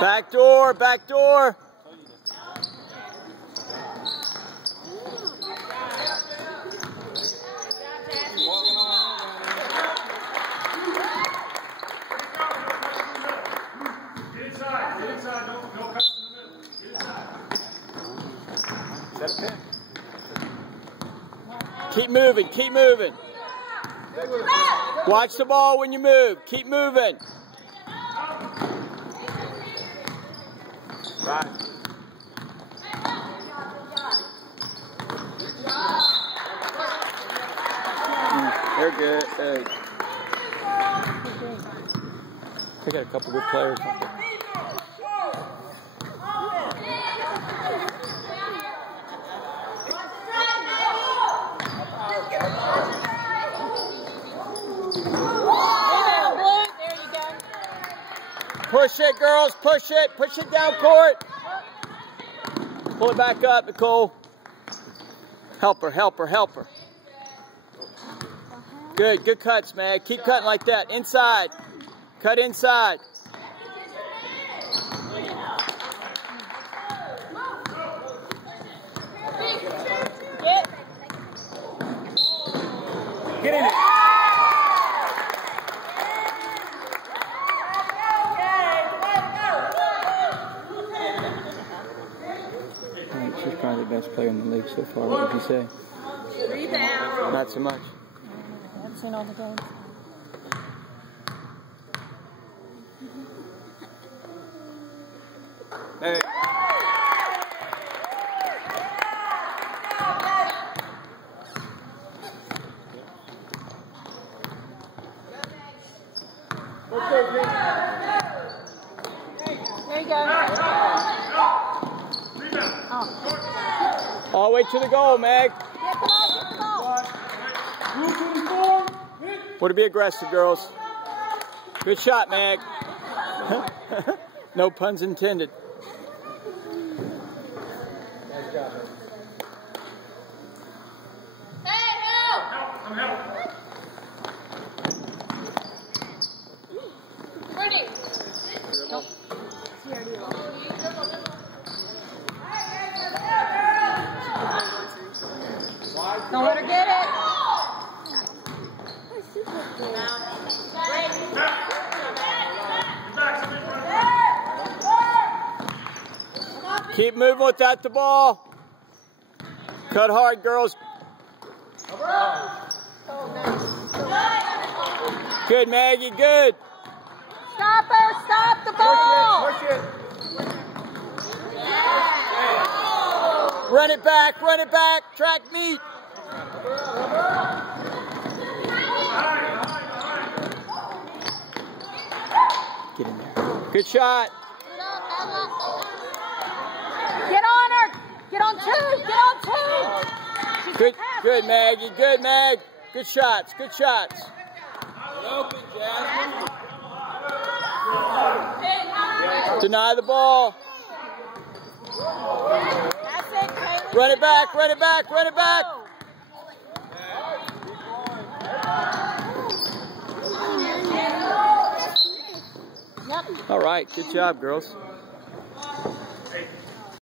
Back door, back door. Get inside, don't cut in the middle. Get inside. Is that a pin? Keep moving, keep moving. Watch the ball when you move. Keep moving. Right. They're good. They got a couple good players. Push it, girls. Push it. Push it down court. Pull it back up, Nicole. Help her, help her, help her. Good, good cuts, Mag. Keep cutting like that. Inside. Cut inside. Get in it. She's probably the best player in the league so far. What would you say? Rebound. Not so much. I haven't seen all the games. Hey. There you go. All the way to the goal, Meg. Yeah, come on, come on. Way to be aggressive, girls. Good shot, Meg. No puns intended. Nice job. Hey, help! Come help. Ready. Don't let her get it. Keep moving without the ball. Cut hard, girls. Good, Maggie, good. Stop her, stop the ball. Push it. Run it back, track meet. Get in there. Good shot. Get on her. Get on two. Get on two. Good, Maggie. Good, Mag. Good shots. Good shots. Deny the ball. Run it back. Run it back. Run it back. All right. Good job, girls.